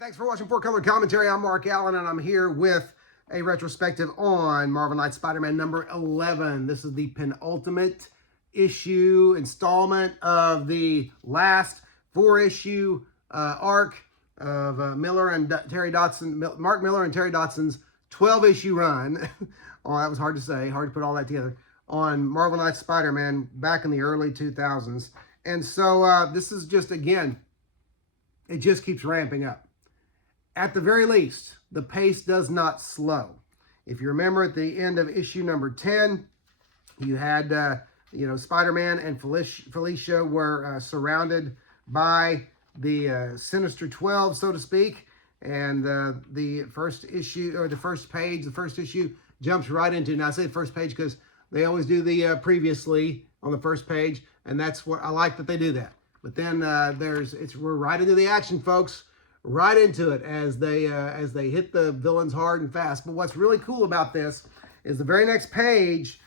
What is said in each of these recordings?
Thanks for watching Four Color Commentary. I'm Mark Allen, and I'm here with a retrospective on Marvel Knights Spider-Man number 11. This is the penultimate issue installment of the last four-issue arc of Miller and Terry Dodson, Mark Miller and Terry Dodson's 12-issue run. Oh, that was hard to say, hard to put all that together, on Marvel Knights Spider-Man back in the early 2000s. And so this is just, again, it just keeps ramping up. At the very least, the pace does not slow. If you remember at the end of issue number 10, you had, Spider-Man and Felicia were surrounded by the Sinister 12, so to speak. And the first issue, or the first issue jumps right into, now I say the first page because they always do the previously on the first page, and that's what I like that they do that. But then we're right into the action, folks. Right into it as they hit the villains hard and fast. But what's really cool about this is the very next page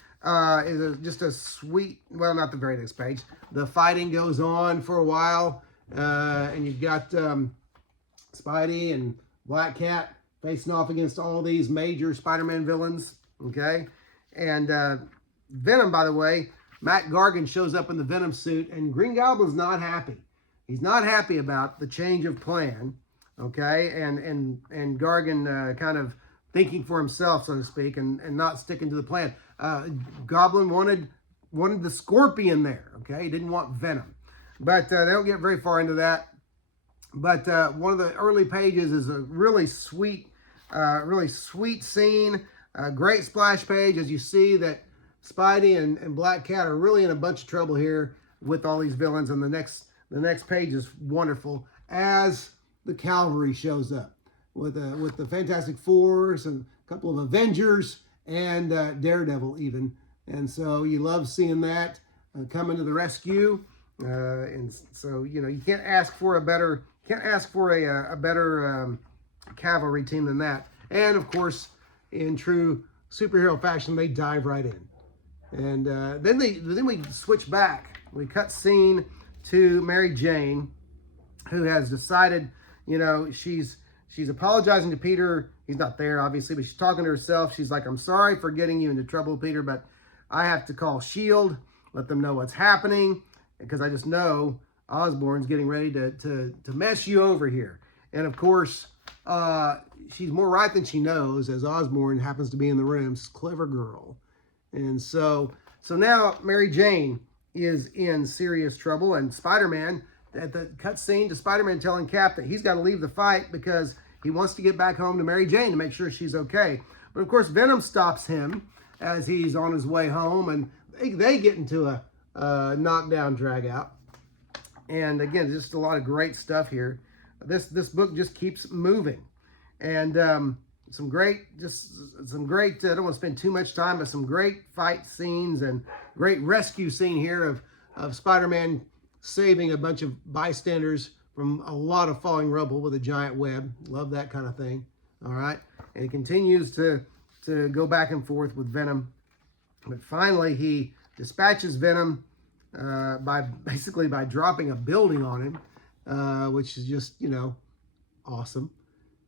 is just a sweet, well, not the very next page. The fighting goes on for a while, and you've got Spidey and Black Cat facing off against all these major Spider-Man villains, okay? And Venom, by the way, Matt Gargan shows up in the Venom suit, and Green Goblin's not happy. He's not happy about the change of plan, okay? And Gargan kind of thinking for himself, so to speak, and not sticking to the plan. Goblin wanted the Scorpion there, okay? He didn't want Venom. But they don't get very far into that. But one of the early pages is a really sweet scene, a great splash page as you see that Spidey and Black Cat are really in a bunch of trouble here with all these villains, and the next page is wonderful as the cavalry shows up with the Fantastic Fours and a couple of Avengers and Daredevil even, and so you love seeing that coming to the rescue, and so you can't ask for a better cavalry team than that. And of course, in true superhero fashion, they dive right in. And then we switch back. We cut scene to Mary Jane, who has decided, she's apologizing to Peter. He's not there, obviously, but she's talking to herself. She's like, I'm sorry for getting you into trouble, Peter, but I have to call S.H.I.E.L.D., let them know what's happening, because I just know Osborn's getting ready to mess you over here. And of course, she's more right than she knows, as Osborn happens to be in the room. She's a clever girl. And so now Mary Jane is in serious trouble, and Spider-Man, at the cutscene to Spider-Man telling Cap that he's got to leave the fight because he wants to get back home to Mary Jane to make sure she's okay. But of course, Venom stops him as he's on his way home, and they get into a knockdown, drag out. And again, just a lot of great stuff here. This book just keeps moving, and some great, I don't want to spend too much time, but some great fight scenes and great rescue scene here of Spider-Man saving a bunch of bystanders from a lot of falling rubble with a giant web. Love that kind of thing. All right. And he continues to go back and forth with Venom. But finally, he dispatches Venom by dropping a building on him, which is just, awesome.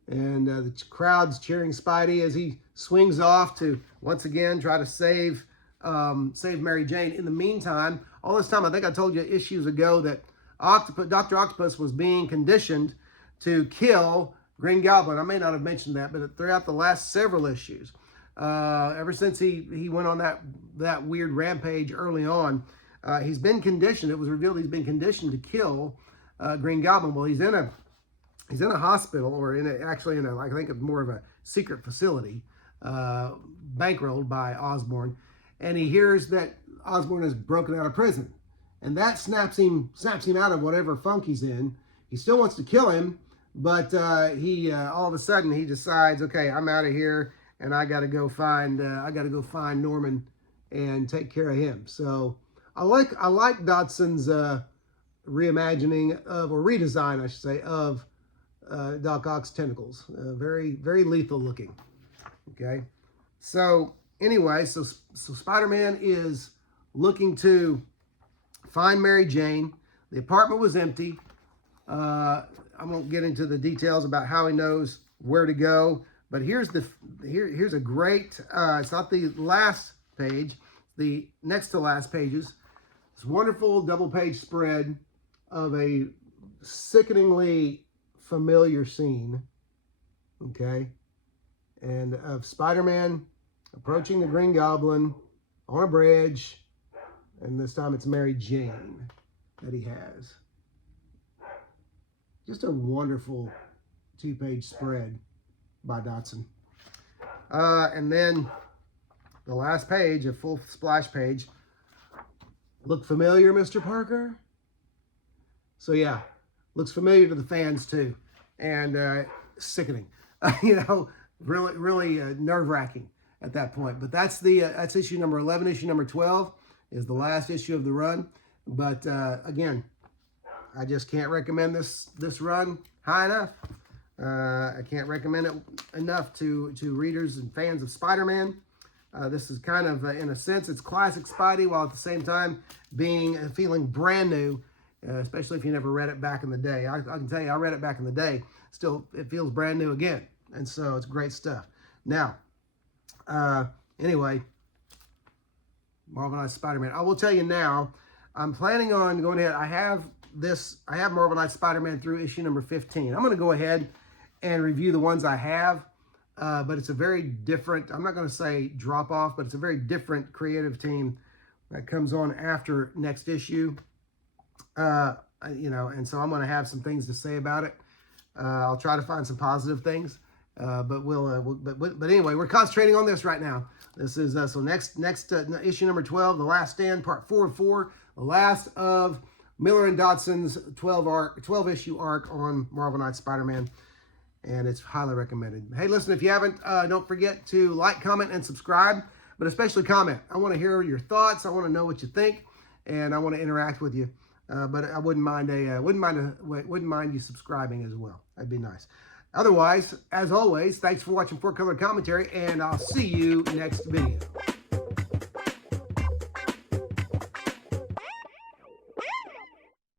And the crowd's cheering Spidey as he swings off to once again try to save Mary Jane. In the meantime, all this time, I think I told you issues ago that Dr. Octopus was being conditioned to kill Green Goblin. I may not have mentioned that, but throughout the last several issues, ever since he went on that weird rampage early on, he's been conditioned. It was revealed he's been conditioned to kill Green Goblin. Well, he's in a hospital, or actually in I think it's more of a secret facility, bankrolled by Osborn, and he hears that Osborn is broken out of prison, and that snaps him out of whatever funk he's in. He still wants to kill him, but he all of a sudden he decides, okay, I'm out of here, and I got to go find Norman and take care of him. So I like Dodson's reimagining of, or redesign, I should say, of Doc Ock's tentacles. Very, very lethal looking. Okay. So anyway, so Spider-Man is looking to find Mary Jane. The apartment was empty. I won't get into the details about how he knows where to go, but here's a great, it's not the last page, the next to last pages. This wonderful double page spread of a sickeningly familiar scene, okay, and of Spider-Man approaching the Green Goblin on a bridge, and this time it's Mary Jane that he has. Just a wonderful two-page spread by Dodson. And then the last page, a full splash page. Look familiar, Mr. Parker? So yeah, looks familiar to the fans too. And sickening. You know, really nerve-wracking at that point. But that's issue number 11. Issue number 12 is the last issue of the run. But again, I just can't recommend this run high enough. I can't recommend it enough to readers and fans of Spider-Man. This is kind of, in a sense, it's classic Spidey, while at the same time feeling brand new, especially if you never read it back in the day. I can tell you, I read it back in the day. Still, it feels brand new again. And so it's great stuff. Now, anyway, Marvel Knights Spider-Man. I will tell you now, I'm planning on going ahead. I have Marvel Knights Spider-Man through issue number 15. I'm going to go ahead and review the ones I have, but it's a very different, I'm not going to say drop off, but it's a very different creative team that comes on after next issue. You know, and so I'm going to have some things to say about it. I'll try to find some positive things, but but anyway, we're concentrating on this right now. This is so next issue number 12, The Last Stand, part 4 of 4, the last of Miller and Dodson's 12 issue arc on Marvel Knights Spider-Man, and it's highly recommended. Hey, listen, if you haven't, don't forget to like, comment, and subscribe, but especially comment. I want to hear your thoughts. I want to know what you think, and I want to interact with you. But I wouldn't mind you subscribing as well. That'd be nice. Otherwise, as always, thanks for watching 4 Color Commentary, and I'll see you next video.